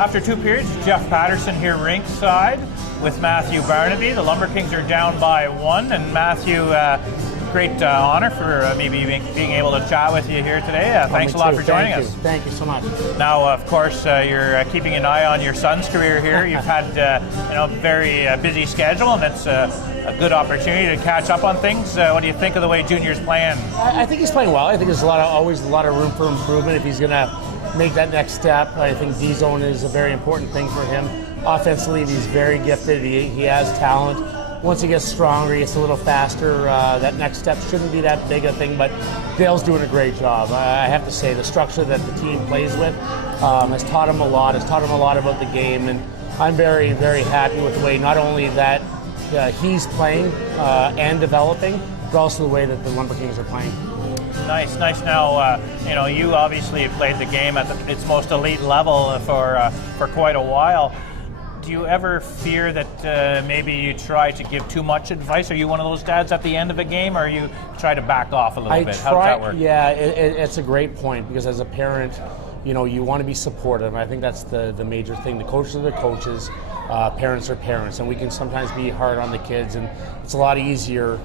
After 2 periods, Geoff Patterson here rinkside with Matthew Barnaby. The Lumber Kings are down by 1, and Matthew, great honor for maybe being able to chat with you here today. Thanks a lot for joining us. Thank you so much. Now, of course, you're keeping an eye on your son's career here. You've had a very busy schedule, and it's a good opportunity to catch up on things. What do you think of the way Junior's playing? I think he's playing well. I think there's always a lot of room for improvement if he's going to make that next step. I think D-zone is a very important thing for him. Offensively, he's very gifted. He has talent. Once he gets stronger, he gets a little faster. That next step shouldn't be that big a thing, but Dale's doing a great job. I have to say, the structure that the team plays with has taught him a lot. Has taught him a lot about the game, and I'm very, very happy with the way not only that he's playing and developing, but also the way that the Lumber Kings are playing. Nice. Now, you obviously have played the game at its most elite level for quite a while. Do you ever fear that maybe you try to give too much advice? Are you one of those dads at the end of a game, or you try to back off a little bit? How does that work? Yeah, it's a great point, because as a parent, you want to be supportive. I think that's the major thing. The coaches are the coaches, parents are parents, and we can sometimes be hard on the kids, and it's a lot easier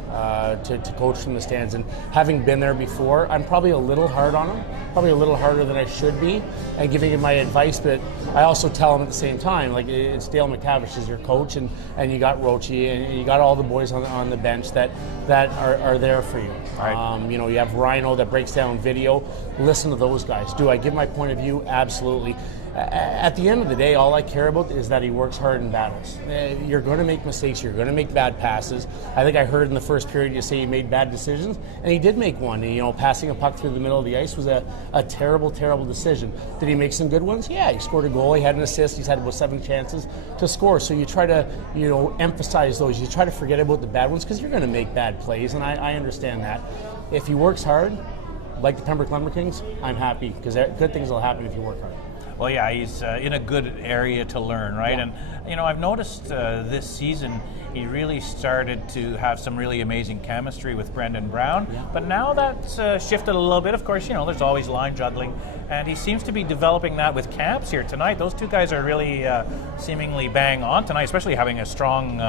to coach from the stands. And having been there before, I'm probably a little hard on them, probably a little harder than I should be, and giving him my advice, but I also tell him at the same time, like, it's Dale McTavish is your coach, and you got Roche, and you got all the boys on the bench that are there for you. Right. You have Rhino that breaks down video. Listen to those guys. Do I give my point of view? Absolutely. At the end of the day, all I care about is that he works hard in battles. You're going to make mistakes. You're going to make bad passes. I think I heard in the first period you say he made bad decisions, and he did make one. Passing a puck through the middle of the ice was a terrible, terrible decision. Did he make some good ones? Yeah, he scored a goal. He had an assist. He's had 7 chances to score. So you try to, emphasize those. You try to forget about the bad ones, because you're going to make bad plays, and I understand that. If he works hard, like the Pembroke Lumber Kings, I'm happy, because good things will happen if you work hard. Well, yeah, he's in a good area to learn, right? Yeah. And, I've noticed this season he really started to have some really amazing chemistry with Brendan Brown. Yeah. But now that's shifted a little bit. Of course, there's always line juggling. And he seems to be developing that with camps here tonight. Those two guys are really seemingly bang on tonight, especially having a strong,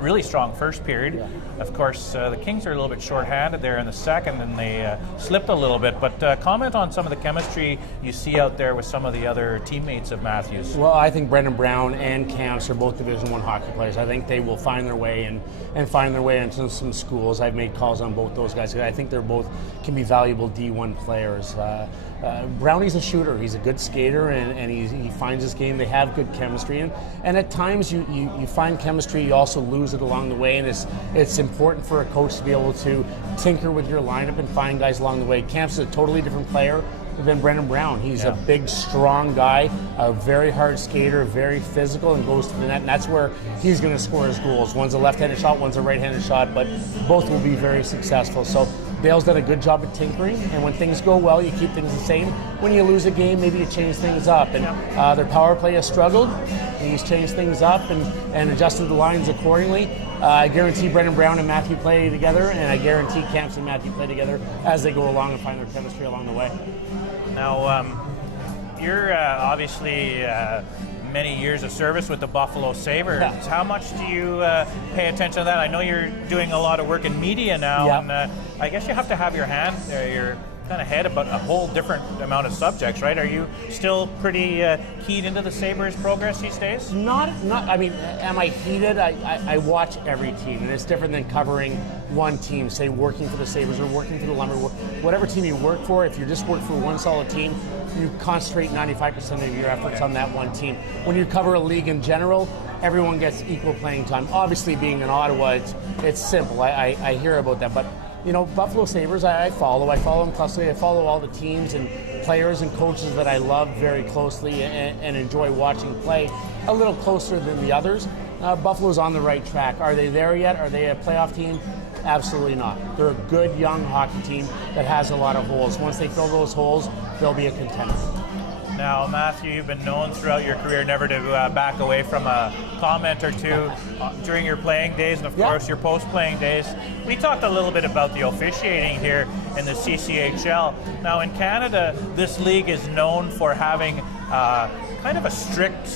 really strong first period. Yeah. Of course, the Kings are a little bit shorthanded there in the second, and they slipped a little bit. But comment on some of the chemistry you see out there with some of the other teammates of Matthews. Well, I think Brendan Brown and Camps are both Division I hockey players. I think they will find their way and find their way into some schools. I've made calls on both those guys. I think they're both can be valuable D1 players. Brownie's a shooter. He's a good skater, and he finds his game. They have good chemistry, and at times you find chemistry, you also lose it along the way, and it's important for a coach to be able to tinker with your lineup and find guys along the way. Camps is a totally different player than Brendan Brown. He's a big, strong guy, a very hard skater, very physical, and goes to the net, and that's where he's going to score his goals. One's a left-handed shot, one's a right-handed shot, but both will be very successful. So Dale's done a good job at tinkering, and when things go well, you keep things the same. When you lose a game, maybe you change things up, and their power play has struggled. He's changed things up and adjusted the lines accordingly. I guarantee Brendan Brown and Matthew play together, and I guarantee Camps and Matthew play together as they go along and find their chemistry along the way. Now, you're obviously many years of service with the Buffalo Sabres. Yeah. How much do you pay attention to that? I know you're doing a lot of work in media now, and I guess you have to have your kind of head about a whole different amount of subjects, right? Are you still pretty keyed into the Sabres' progress these days? Not. I mean, am I heated? I watch every team, and it's different than covering one team, say working for the Sabres or working for the Lumber. Whatever team you work for, if you just work for one solid team, you concentrate 95% of your efforts on that one team. When you cover a league in general, everyone gets equal playing time. Obviously, being in Ottawa, it's simple. I hear about that, but Buffalo Sabres, I follow them closely. I follow all the teams and players and coaches that I love very closely and enjoy watching play a little closer than the others. Buffalo's on the right track. Are they there yet? Are they a playoff team? Absolutely not. They're a good young hockey team that has a lot of holes. Once they fill those holes, they'll be a contender. Now, Matthew, you've been known throughout your career never to back away from a comment or two during your playing days and, of course, your post-playing days. We talked a little bit about the officiating here in the CCHL. Now, in Canada, this league is known for having kind of a strict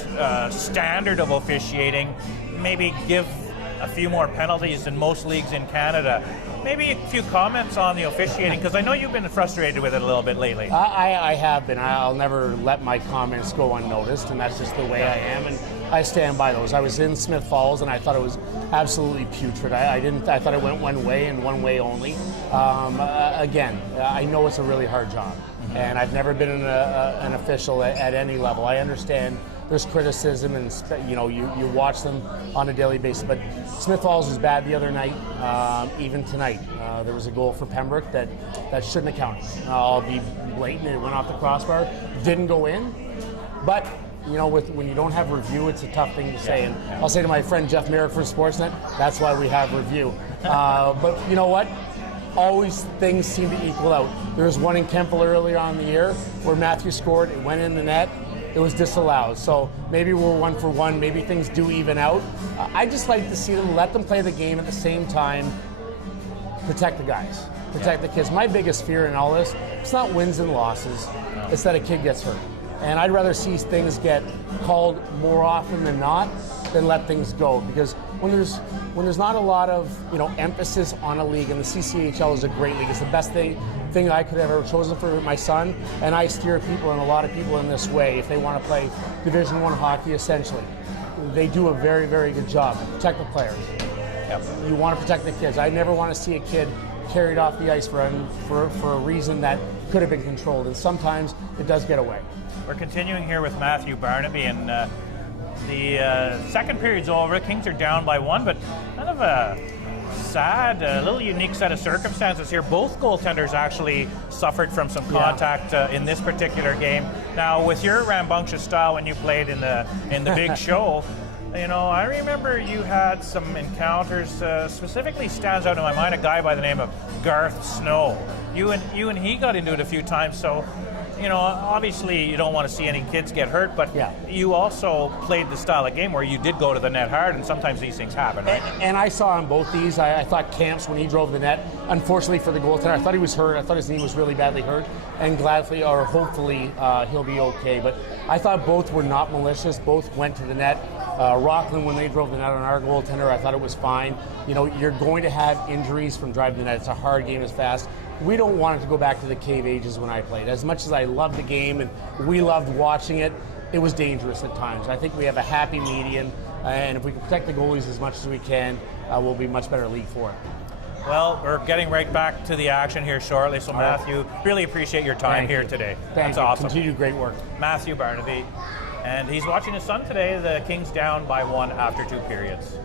standard of officiating, maybe give a few more penalties than most leagues in Canada. Maybe a few comments on the officiating, because I know you've been frustrated with it a little bit lately. I have been. I'll never let my comments go unnoticed, and that's just the way I am, and I stand by those. I was in Smith Falls, and I thought it was absolutely putrid. I thought it went one way and one way only. Again, I know it's a really hard job, and I've never been an official at any level. I understand there's criticism, and you watch them on a daily basis. But Smith Falls was bad the other night. Even tonight, there was a goal for Pembroke that shouldn't have counted. I'll be blatant. It went off the crossbar, didn't go in. But when you don't have review, it's a tough thing to say. And I'll say to my friend Geoff from Sportsnet, that's why we have review. But you know what? Always things seem to equal out. There was one in Kemple earlier on in the year where Matthew scored, it went in the net. It was disallowed. So maybe we're 1 for 1. Maybe things do even out. I just like to see them, let them play the game at the same time. Protect the guys. Protect the kids. My biggest fear in all this, it's not wins and losses. It's that a kid gets hurt. And I'd rather see things get called more often than not than let things go. Because when there's not a lot of emphasis on a league, and the CCHL is a great league. It's the best thing I could have ever chosen for my son, and I steer people and a lot of people in this way if they want to play Division I hockey. Essentially, they do a very, very good job. Protect the players. Yep. You want to protect the kids. I never want to see a kid carried off the ice for a reason that could have been controlled, and sometimes it does get away. We're continuing here with Matthew Barnaby, and the second period's over. Kings are down by 1, but kind of a sad, a little unique set of circumstances here. Both goaltenders actually suffered from some contact in this particular game. Now, with your rambunctious style when you played in the big show, I remember you had some encounters. Specifically stands out in my mind a guy by the name of Garth Snow. You and he got into it a few times, so obviously you don't want to see any kids get hurt, but you also played the style of game where you did go to the net hard, and sometimes these things happen, right? And I saw on both these, I thought Camps, when he drove the net, unfortunately for the goaltender, I thought he was hurt. I thought his knee was really badly hurt, and gladly or hopefully he'll be okay. But I thought both were not malicious. Both went to the net. Rockland, when they drove the net on our goaltender, I thought it was fine. You're going to have injuries from driving the net. It's a hard game, it's fast. We don't want it to go back to the cave ages when I played. As much as I loved the game and we loved watching it, it was dangerous at times. I think we have a happy median, and if we can protect the goalies as much as we can, we'll be a much better league for it. Well, we're getting right back to the action here shortly, so Matthew, really appreciate your time here today. That's awesome. Continue great work. Matthew Barnaby, and he's watching his son today. The Kings down by 1 after 2 periods.